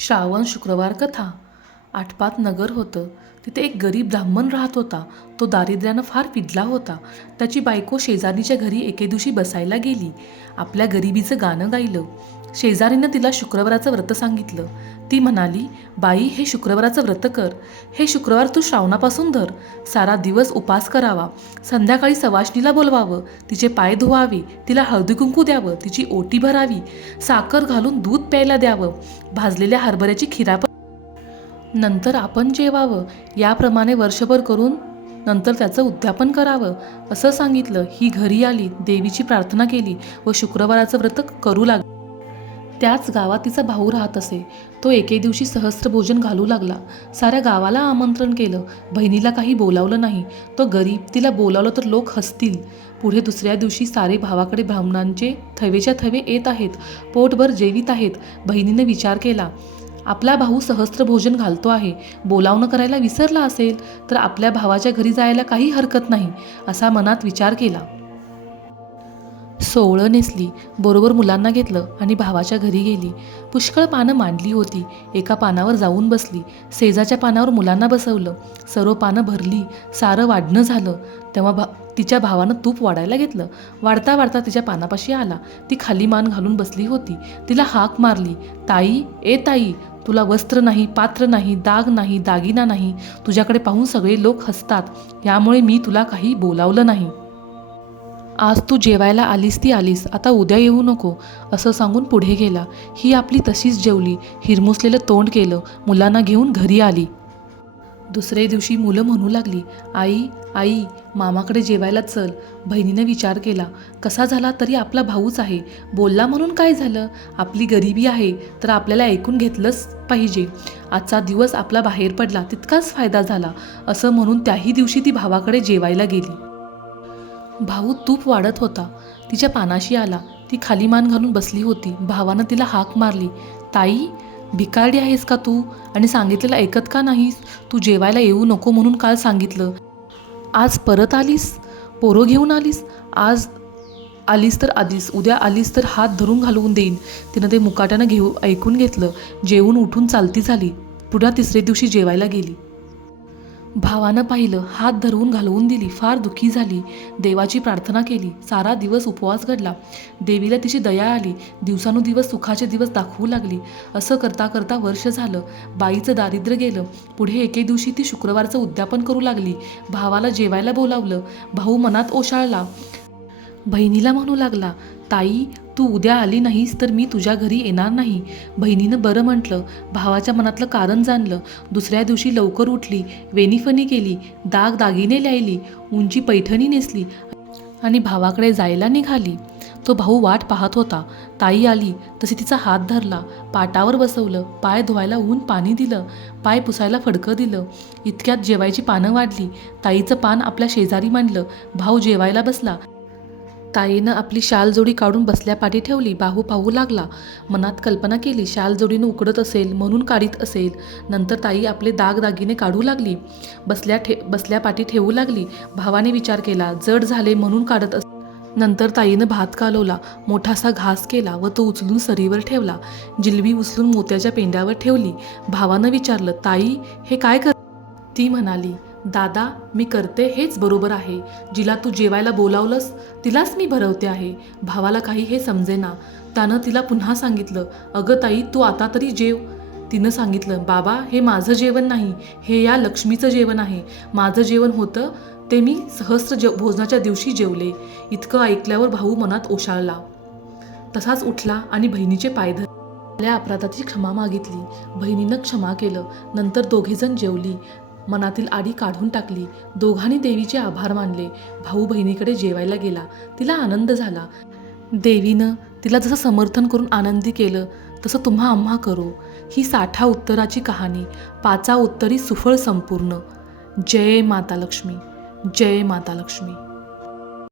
श्रावण शुक्रवार कथा. आटपात नगर होतं. तिथे एक गरीब ब्राह्मण राहत होता. तो दारिद्र्यानं फार पिडला होता. त्याची बायको शेजारीच्या घरी एके दिवशी बसायला गेली. आपल्या गरिबीचं गाणं गायलं. शेजारीनं तिला शुक्रवाराचं व्रत सांगितलं. ती म्हणाली, बाई, हे शुक्रवाराचं व्रत कर. हे शुक्रवार तू श्रावणापासून धर. सारा दिवस उपास करावा. संध्याकाळी सवाष्णीला बोलवावं, तिचे पाय धुवावे, तिला हळदी कुंकू द्यावं, तिची ओटी भरावी, साखर घालून दूध प्यायला द्यावं, भाजलेल्या हरभऱ्याची खिरापण नंतर आपण जेवावं. याप्रमाणे वर्षभर करून नंतर त्याचं उद्यापन करावं असं सांगितलं. ही घरी आली, देवीची प्रार्थना केली व शुक्रवाराचं व्रत करू लागली. त्याच गावात तिचा भाऊ राहत असे. तो एके दिवशी सहस्त्र भोजन घालू लागला. साऱ्या गावाला आमंत्रण केलं. बहिणीला काही बोलावलं नाही. तो गरीब, तिला बोलावलं तर लोक हसतील. पुढे दुसऱ्या दिवशी सारे भावाकडे ब्राह्मणांचे थवेच्या थवे येत आहेत, पोटभर जेवीत आहेत. बहिणीने विचार केला, आपला भाऊ सहस्त्र भोजन घालतो आहे, बोलावणं करायला विसरला असेल तर आपल्या भावाच्या घरी जायला काही हरकत नाही, असा मनात विचार केला. सोवळं नेसली, बरोबर मुलांना घेतलं आणि भावाच्या घरी गेली. पुष्कळ पानं मांडली होती. एका पानावर जाऊन बसली. शेजाच्या पानावर मुलांना बसवलं. सर्व पानं भरली. सारं वाढणं झालं. तेव्हा तिच्या भावानं तूप वाढायला घेतलं. वाढता वाढता तिच्या पानापाशी आला. ती खाली मान घालून बसली होती. तिला हाक मारली, ताई, ए ताई, तुला वस्त्र नाही, पात्र नाही, दाग नाही, दागिना नाही. तुझ्याकडे पाहून सगळे लोक हसतात. यामुळे मी तुला काही बोलावलं नाही. आज तू जेवायला आलीस ती आलीस, आता उद्या येऊ नको, असं सांगून पुढे गेला. ही आपली तशीच जेवली, हिरमुसलेलं तोंड केलं, मुलांना घेऊन घरी आली. दुसरे दिवशी मुलं म्हणू लागली, आई, आई, मामाकडे जेवायला चल. बहिणीने विचार केला, कसा झाला तरी आपला भाऊच आहे. बोलला म्हणून काय झालं? आपली गरिबी आहे तर आपल्याला ऐकून घेतलंच पाहिजे. आजचा दिवस आपला बाहेर पडला तितकाच फायदा झाला, असं म्हणून त्याही दिवशी ती भावाकडे जेवायला गेली. भाऊ तूप वाढत होता. तिच्या पानाशी आला. ती खाली मान घालून बसली होती. भावानं तिला हाक मारली, ताई, भिकारडी आहेस का तू? आणि सांगितलेलं ऐकत का नाहीस? तू जेवायला येऊ नको म्हणून काल सांगितलं, आज परत आलीस? पोरं घेऊन आलीस? आज आलीस तर आलीस, उद्या आलीस तर हात धरून घालवून देईन. तिनं ते मुकाट्यानं ऐकून घेतलं. जेवून उठून चालती झाली. पुन्हा तिसरे दिवशी जेवायला गेली. भावानं पाहिलं, हात धरून घालवून दिली. फार दुःखी झाली. देवाची प्रार्थना केली. सारा दिवस उपवास घडला. देवीला तिची दया आली. दिवसानुदिवस सुखाचे दिवस दाखवू लागली. असं करता करता वर्ष झालं. बाईचं दारिद्र्य गेलं. पुढे एके दिवशी ती शुक्रवारचं उद्यापन करू लागली. भावाला जेवायला बोलावलं. भाऊ मनात ओशाळला. बहिणीला म्हणू लागला, ताई, तू उद्या आली नाहीस तर मी तुझ्या घरी येणार नाही. बहिणीनं बरं म्हटलं. भावाच्या मनातलं कारण जाणलं. दुसऱ्या दिवशी लवकर उठली, वेणीफणी केली, दाग दागिने ल्यायली, उंची पैठणी नेसली आणि भावाकडे जायला निघाली. तो भाऊ वाट पाहत होता. ताई आली तशी तिचा हात धरला, पाटावर बसवलं, पाय धुवायला ऊन पाणी दिलं, पाय पुसायला फडकं दिलं. इतक्यात जेवायची पानं वाढली. ताईचं पान आपल्या शेजारी मांडलं. भाऊ जेवायला बसला. ताईनं आपली शाल जोडी काढून बसल्या पाठी ठेवली. भाऊ पाहू लागला. मनात कल्पना केली, शाल जोडीनं उकडत असेल म्हणून काढीत असेल. नंतर ताई आपले दागदागिने काढू लागली. बसल्या पाठी ठेवू लागली. भावाने विचार केला, जड झाले म्हणून काढत असेल. नंतर ताईनं भात कालवला. मोठासा घास केला व तो उचलून सरीवर ठेवला. जिलबी उचलून मोत्याच्या पेंड्यावर ठेवली. भावानं विचारलं, ताई, हे काय कर? ती म्हणाली, दादा, मी करते हेच बरोबर आहे. जिला तू जेवायला बोलावलंस तिलाच मी भरवते आहे. भावाला काही हे समजेना. त्यानं तिला पुन्हा सांगितलं, अगं ताई, तू आता तरी जेव. तिनं सांगितलं, बाबा, हे माझं जेवण नाही, हे या लक्ष्मीचं जेवण आहे. माझं जेवण होतं ते मी सहस्त्र भोजनाच्या दिवशी जेवले. इतकं ऐकल्यावर भाऊ मनात ओशाळला. तसाच उठला आणि बहिणीचे पाय धरले. आपल्या अपराधाची क्षमा मागितली. बहिणीनं क्षमा केलं. नंतर दोघेजण जेवली. मनातील आडी काढून टाकली. दोघांनी देवीचे आभार मानले. भाऊ बहिणीकडे जेवायला गेला. तिला आनंद झाला. देवीनं तिला जसं समर्थन करून आनंदी केलं तसं तुम्हा आम्हा करू. ही 60 उत्तराची कहाणी. 5 उत्तरी सुफळ संपूर्ण. जय माता लक्ष्मी. जय माता लक्ष्मी.